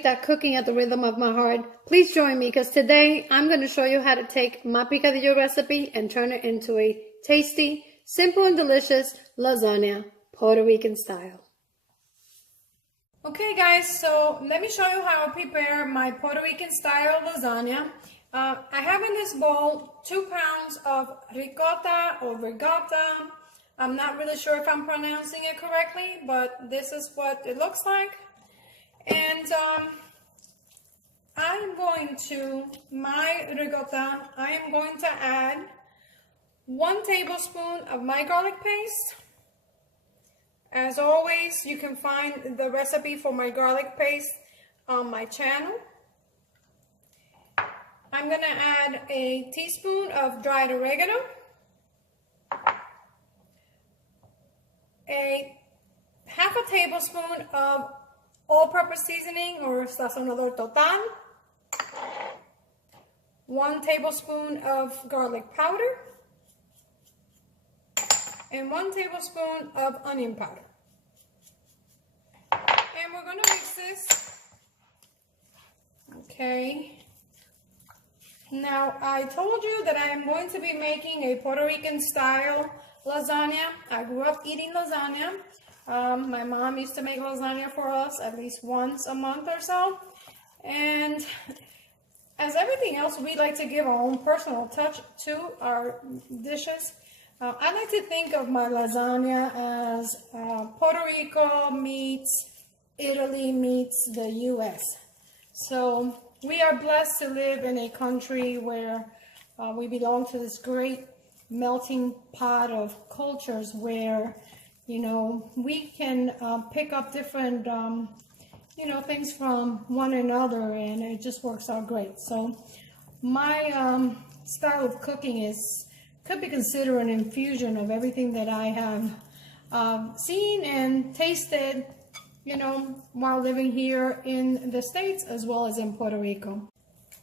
Evita, cooking at the rhythm of my heart. Please join me because today I'm going to show you how to take my picadillo recipe and turn it into a tasty, simple and delicious lasagna, Puerto Rican style. Okay guys, so let me show you how I prepare my Puerto Rican style lasagna. I have in this bowl 2 pounds of ricotta or ricotta. I'm not really sure if I'm pronouncing it correctly, but this is what it looks like. And I'm going to, my ricotta, I am going to add 1 tablespoon of my garlic paste. As always, you can find the recipe for my garlic paste on my channel. I'm going to add a teaspoon of dried oregano, half a tablespoon of all-purpose seasoning or sazonador total, 1 tablespoon of garlic powder, and 1 tablespoon of onion powder. And we're going to mix this. Okay. Now, I told you that I am going to be making a Puerto Rican style lasagna. I grew up eating lasagna. My mom used to make lasagna for us at least once a month or so. And as everything else, we like to give our own personal touch to our dishes. I like to think of my lasagna as Puerto Rico meets Italy meets the US. So we are blessed to live in a country where we belong to this great melting pot of cultures where, you know, we can pick up different, you know, things from one another, and it just works out great. So my style of cooking could be considered an infusion of everything that I have seen and tasted, you know, while living here in the States as well as in Puerto Rico.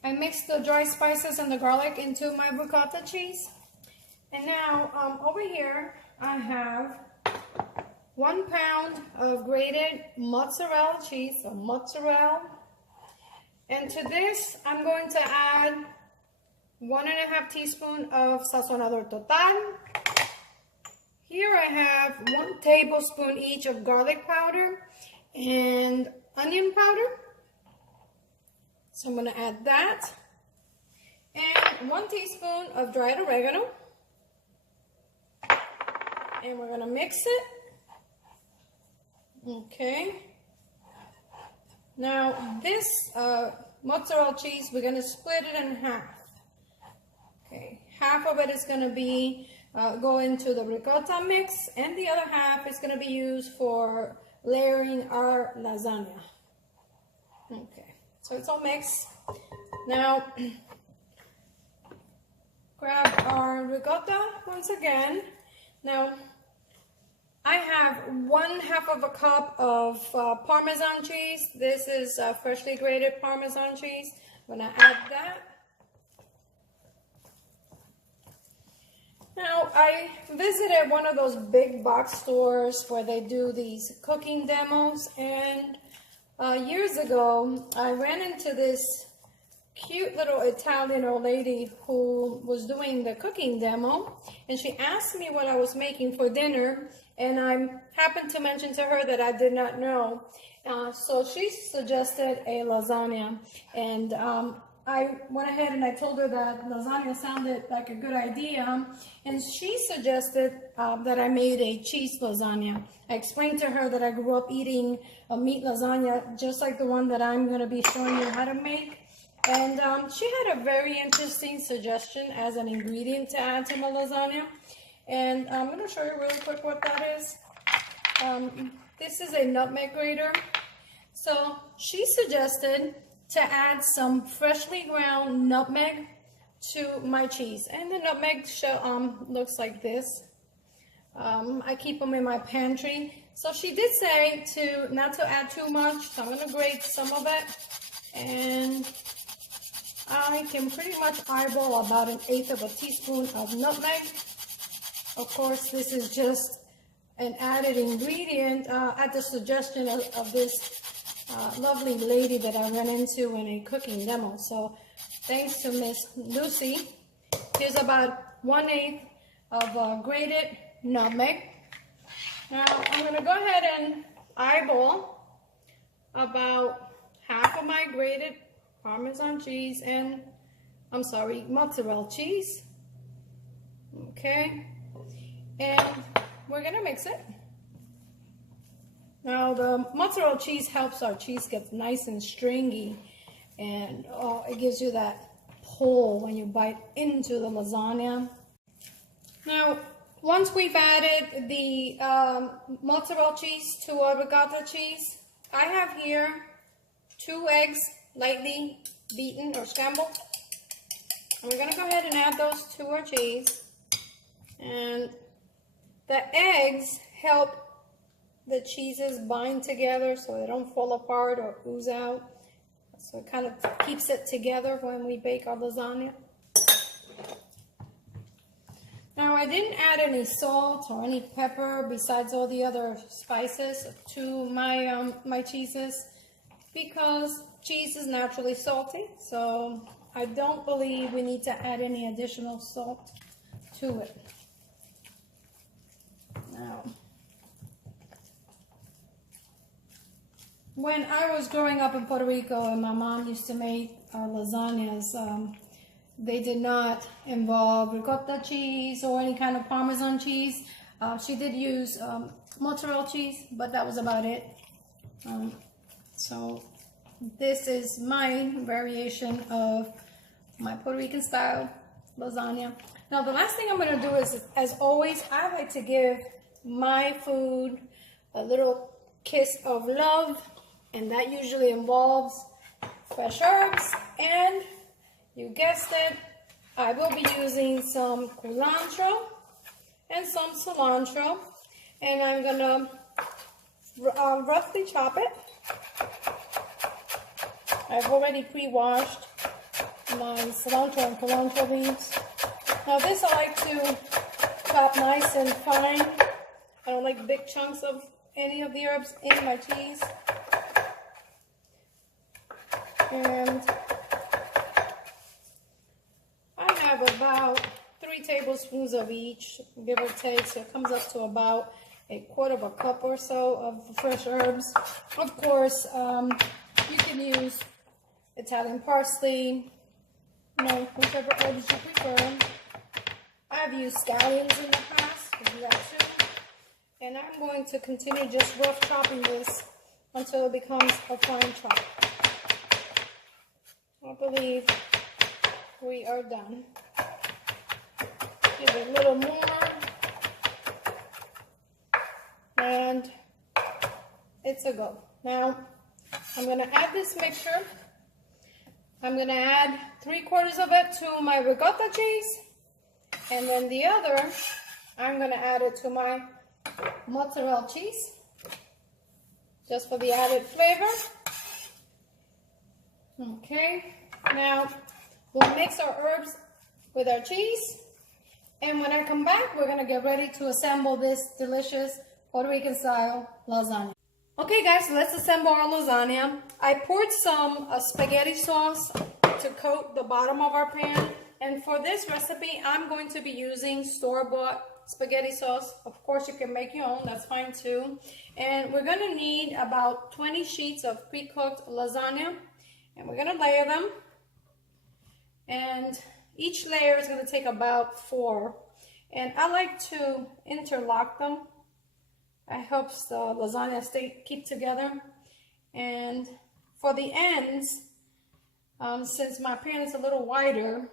I mixed the dry spices and the garlic into my ricotta cheese. And now over here I have 1 pound of grated mozzarella cheese, so mozzarella. And to this I'm going to add 1.5 teaspoons of sazonador total. Here I have 1 tablespoon each of garlic powder and onion powder. So I'm going to add that. And 1 teaspoon of dried oregano. And we're going to mix it. Okay. Now this mozzarella cheese, we're going to split it in half. Okay, half of it is going to be go into the ricotta mix, and the other half is going to be used for layering our lasagna. Okay, so it's all mixed. Now, grab our ricotta once again. Now, I have 1/2 cup of Parmesan cheese. This is freshly grated Parmesan cheese. I'm going to add that. Now, I visited one of those big box stores where they do these cooking demos, and years ago, I ran into this cute little Italian old lady who was doing the cooking demo, and she asked me what I was making for dinner, and I happened to mention to her that I did not know. So she suggested a lasagna, and I went ahead and I told her that lasagna sounded like a good idea, and she suggested that I made a cheese lasagna. I explained to her that I grew up eating a meat lasagna just like the one that I'm going to be showing you how to make, and she had a very interesting suggestion as an ingredient to add to my lasagna, and I'm going to show you really quick what that is. This is a nutmeg grater. So she suggested to add some freshly ground nutmeg to my cheese, and the nutmeg looks like this. I keep them in my pantry. So she did say not to add too much, so I'm going to grate some of it, and I can pretty much eyeball about 1/8 teaspoon of nutmeg. Of course, this is just an added ingredient at the suggestion of this lovely lady that I ran into in a cooking demo. So thanks to Miss Lucy. Here's about 1/8 of grated nutmeg. Now I'm going to go ahead and eyeball about half of my grated Parmesan cheese and, I'm sorry, mozzarella cheese. Okay, and we're going to mix it. Now the mozzarella cheese helps our cheese get nice and stringy, and it gives you that pull when you bite into the lasagna. Now once we've added the mozzarella cheese to our ricotta cheese, I have here 2 eggs lightly beaten or scrambled. And we're going to go ahead and add those to our cheese. And the eggs help the cheeses bind together so they don't fall apart or ooze out. So it kind of keeps it together when we bake our lasagna. Now I didn't add any salt or any pepper besides all the other spices to my my cheeses because cheese is naturally salty. So I don't believe we need to add any additional salt to it. Now, when I was growing up in Puerto Rico and my mom used to make lasagnas, they did not involve ricotta cheese or any kind of Parmesan cheese. She did use mozzarella cheese, but that was about it. So this is my variation of my Puerto Rican style lasagna. Now the last thing I'm going to do is, as always, I like to give my food a little kiss of love, and that usually involves fresh herbs, and you guessed it, I will be using some culantro and some cilantro, and I'm gonna roughly chop it. I've already pre-washed my cilantro and culantro leaves. Now this I like to chop nice and fine. I don't like big chunks of any of the herbs in my cheese. And I have about 3 tablespoons of each, give or take, so it comes up to about 1/4 cup or so of fresh herbs. Of course, you can use Italian parsley, whichever herbs you prefer. I've used scallions in the past, if you have to. And I'm going to continue just rough chopping this until it becomes a fine chop. I believe we are done. Give it a little more. And it's a go. Now, I'm going to add this mixture. I'm going to add 3/4 of it to my ricotta cheese. And then the other, I'm going to add it to my mozzarella cheese, just for the added flavor. Okay, now we'll mix our herbs with our cheese, and when I come back, we're going to get ready to assemble this delicious Puerto Rican style lasagna. Okay guys, so let's assemble our lasagna. I poured some spaghetti sauce to coat the bottom of our pan, and for this recipe, I'm going to be using store-bought spaghetti sauce. Of course, you can make your own, that's fine too. And we're going to need about 20 sheets of pre-cooked lasagna, and we're going to layer them. And each layer is going to take about 4. And I like to interlock them. It helps the lasagna keep together. And for the ends, since my pan is a little wider,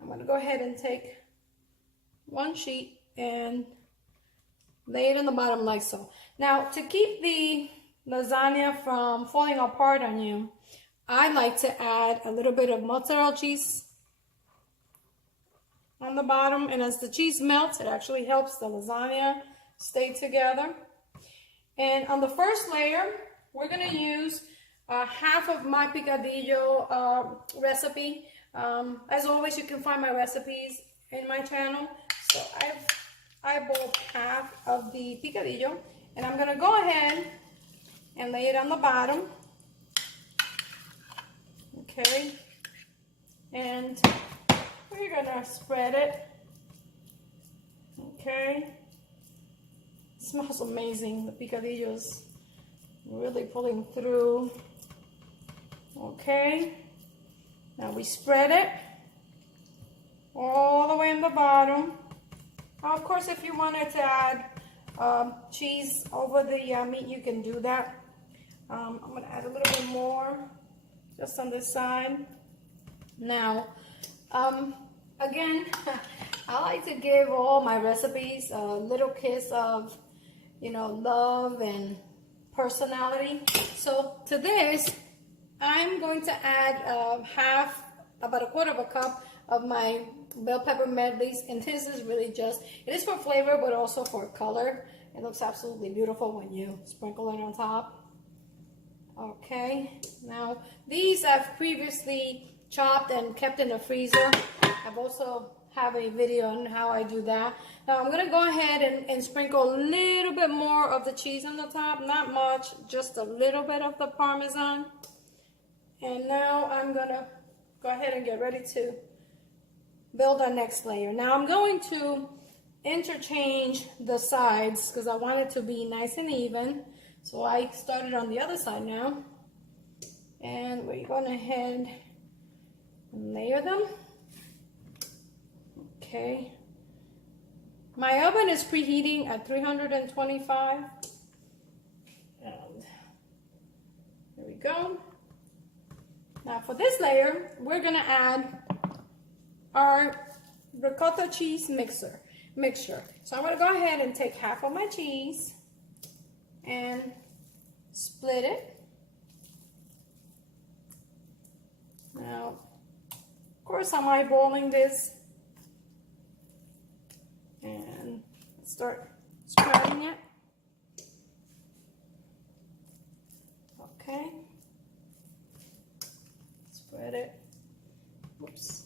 I'm going to go ahead and take 1 sheet and lay it in the bottom like so. Now, to keep the lasagna from falling apart on you, I like to add a little bit of mozzarella cheese on the bottom, and as the cheese melts, it actually helps the lasagna stay together. And on the first layer, we're going to use half of my picadillo recipe. As always, you can find my recipes in my channel. So I've eyeballed half of the picadillo, and I'm going to go ahead and lay it on the bottom. Okay, and we're gonna spread it. Okay, it smells amazing. The picadillo's really pulling through. Okay, now we spread it all the way in the bottom. Of course, if you wanted to add cheese over the meat, you can do that. I'm gonna add a little bit more just on this side. Now, again, I like to give all my recipes a little kiss of, you know, love and personality. So to this, I'm going to add about a quarter of a cup of my bell pepper medleys, and this is really just, it is for flavor but also for color. It looks absolutely beautiful when you sprinkle it on top. Okay, now these I've previously chopped and kept in the freezer. I've also have a video on how I do that. Now I'm gonna go ahead and sprinkle a little bit more of the cheese on the top, not much, just a little bit of the Parmesan. And now I'm gonna go ahead and get ready to build our next layer. Now I'm going to interchange the sides because I want it to be nice and even. So I started on the other side now. And we're going ahead and layer them. Okay. My oven is preheating at 325. And there we go. Now for this layer, we're gonna add our ricotta cheese mixture. So I'm gonna go ahead and take half of my cheese and split it. Now, of course, I'm eyeballing this and start spreading it. Okay. Spread it. Oops.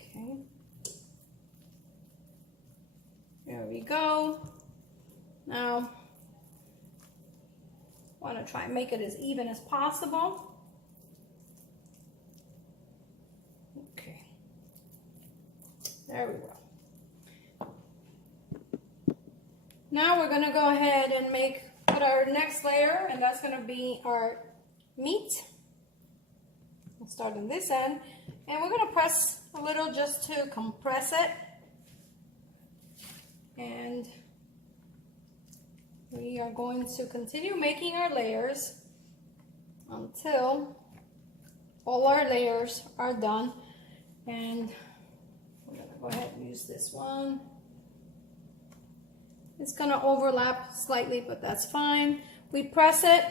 Okay. There we go. Now, I want to try and make it as even as possible. Okay. There we go. Now we're going to go ahead and put our next layer, and that's going to be our meat. We'll start on this end, and we're going to press a little just to compress it. And we are going to continue making our layers until all our layers are done. And we're going to go ahead and use this one. It's going to overlap slightly, but that's fine. We press it,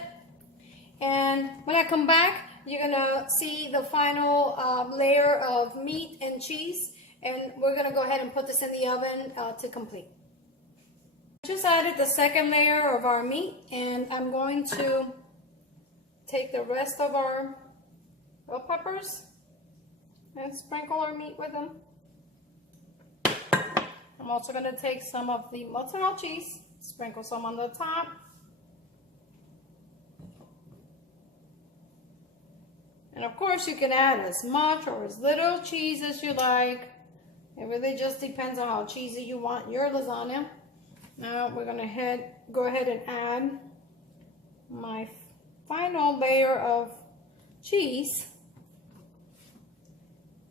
and when I come back, you're going to see the final layer of meat and cheese, and we're going to go ahead and put this in the oven to complete. Just added the second layer of our meat, and I'm going to take the rest of our bell peppers and sprinkle our meat with them. I'm also going to take some of the mozzarella cheese, sprinkle some on the top. And of course you can add as much or as little cheese as you like. It really just depends on how cheesy you want your lasagna. Now we're going to go ahead and add my final layer of cheese.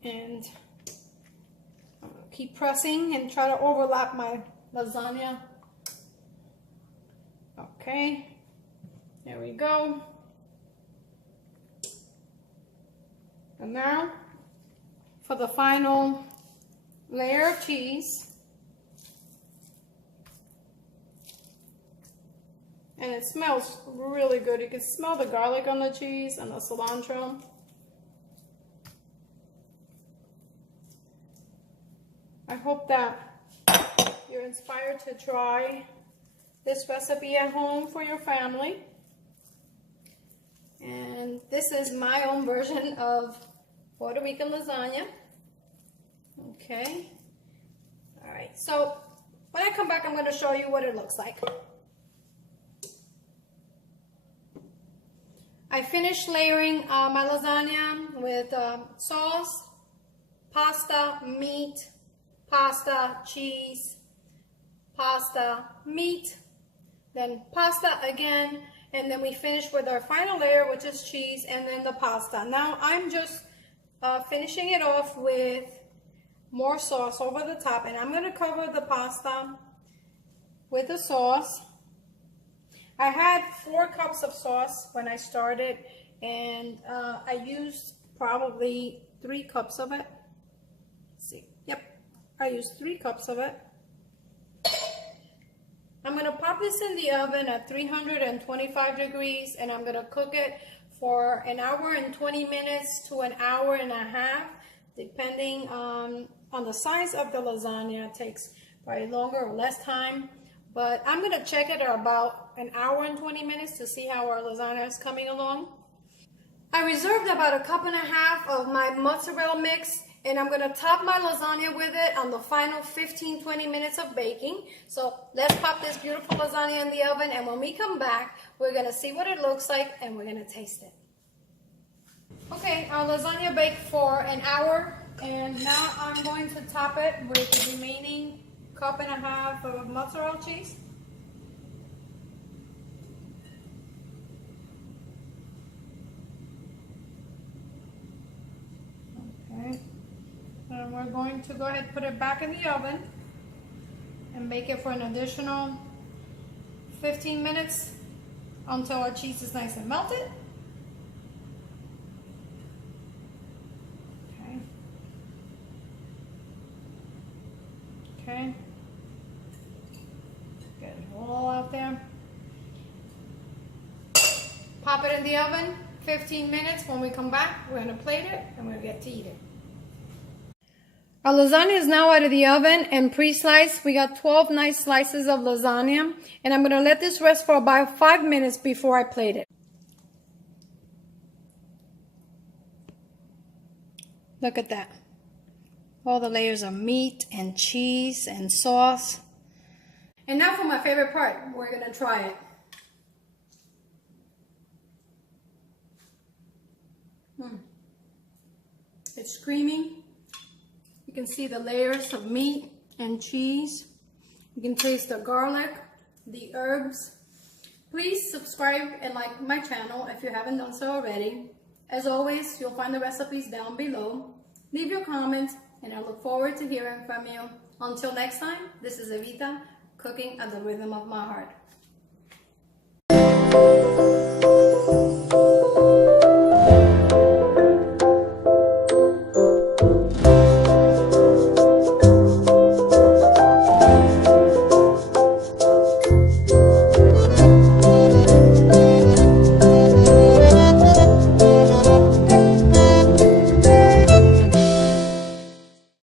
And I'm going to keep pressing and try to overlap my lasagna. Okay, there we go. And now for the final layer of cheese. And it smells really good. You can smell the garlic on the cheese and the cilantro. I hope that you're inspired to try this recipe at home for your family. And this is my own version of Puerto Rican lasagna. Okay. All right. So when I come back, I'm going to show you what it looks like. I finished layering my lasagna with sauce, pasta, meat, pasta, cheese, pasta, meat, then pasta again, and then we finish with our final layer, which is cheese, and then the pasta. Now I'm just finishing it off with more sauce over the top, and I'm going to cover the pasta with the sauce. I had 4 cups of sauce when I started, and I used probably 3 cups of it. Let's see, yep, I used 3 cups of it. I'm going to pop this in the oven at 325 degrees, and I'm going to cook it for an hour and 20 minutes to an hour and a half, depending on the size of the lasagna. It takes probably longer or less time, but I'm going to check it at about an hour and 20 minutes to see how our lasagna is coming along. I reserved about 1.5 cups of my mozzarella mix, and I'm going to top my lasagna with it on the final 15-20 minutes of baking. So let's pop this beautiful lasagna in the oven, and when we come back, we're going to see what it looks like, and we're going to taste it. Okay, our lasagna baked for an hour, and now I'm going to top it with the remaining 1.5 cups of mozzarella cheese. Okay. And we're going to go ahead and put it back in the oven and bake it for an additional 15 minutes until our cheese is nice and melted. Okay. Okay. Get it all out there. Pop it in the oven, 15 minutes. When we come back, we're going to plate it and we're going to get to eat it. Our lasagna is now out of the oven and pre-sliced. We got 12 nice slices of lasagna, and I'm going to let this rest for about 5 minutes before I plate it. Look at that. All the layers of meat and cheese and sauce. And now for my favorite part. We're going to try it. It's creamy. You can see the layers of meat and cheese. You can taste the garlic, the herbs. Please subscribe and like my channel if you haven't done so already. As always, you'll find the recipes down below. Leave your comments, and I look forward to hearing from you. Until next time, this is Evita, cooking at the rhythm of my heart.